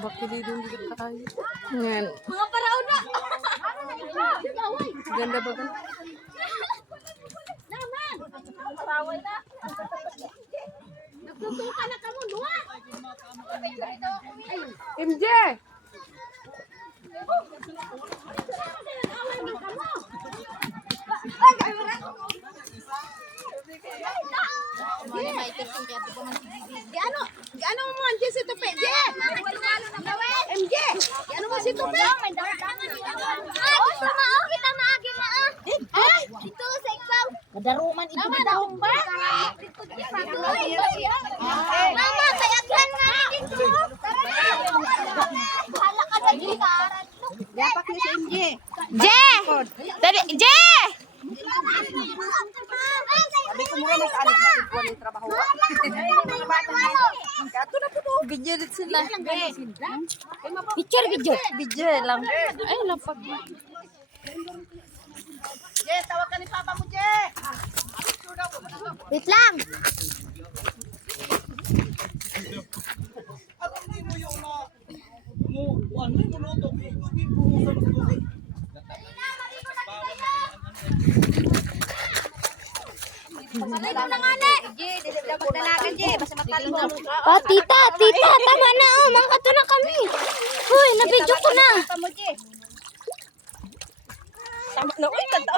Bakilidon dito tayo. Yan. Mga paraon na. Ganda ba gan? Naman. Paraway na. Nagtutuka na kamo duwa. MJ! Ano mo ang si Tupe? MJ! Ano mo si Tupe? Oh, sama oh, kita maagi na ah. Dito sa ikaw. Madaruman ito bidahong ba? Mama, kayaghan nga dito. Bahala ka sa gitaran. Dapat ni si MJ. Je! Dali, Je! Sabi ko mura mas alig dito ko ni trabaho. Kato na to. Video dito sila. Picture, video. Video lang. Ay, lapag. Je, tawag ka ni Papa mo, Je. Wait lang. Malay ko na nga ne. Dalagan, Je. Basta matalino. Oh, tita, tama na oh. Mangkato na kami. Hoy, nabidyo ko na. Papa mo, Je. Tama na. Uy, tanda